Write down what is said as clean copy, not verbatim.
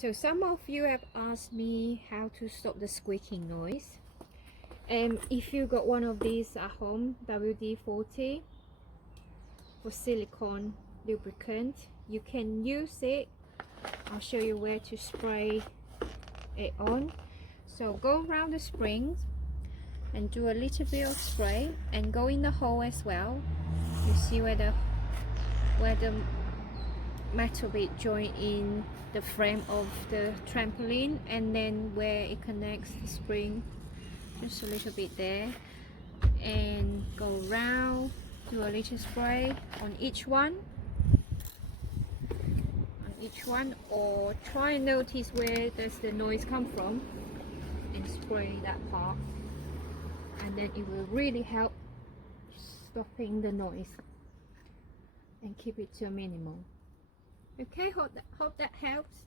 So some of you have asked me how to stop the squeaking noise. And if you got one of these at home, WD40 for silicone lubricant, you can use it. I'll show you where to spray it on. So go around the springs and do a little bit of spray, and go in the hole as well. You see where the metal bit join in the frame of the trampoline, and then where it connects the spring, just a little bit there, and go round, do a little spray on each one, or try and notice where does the noise come from and spray that part, and then it will really help stopping the noise and keep it to a minimum. Okay, hope that helps.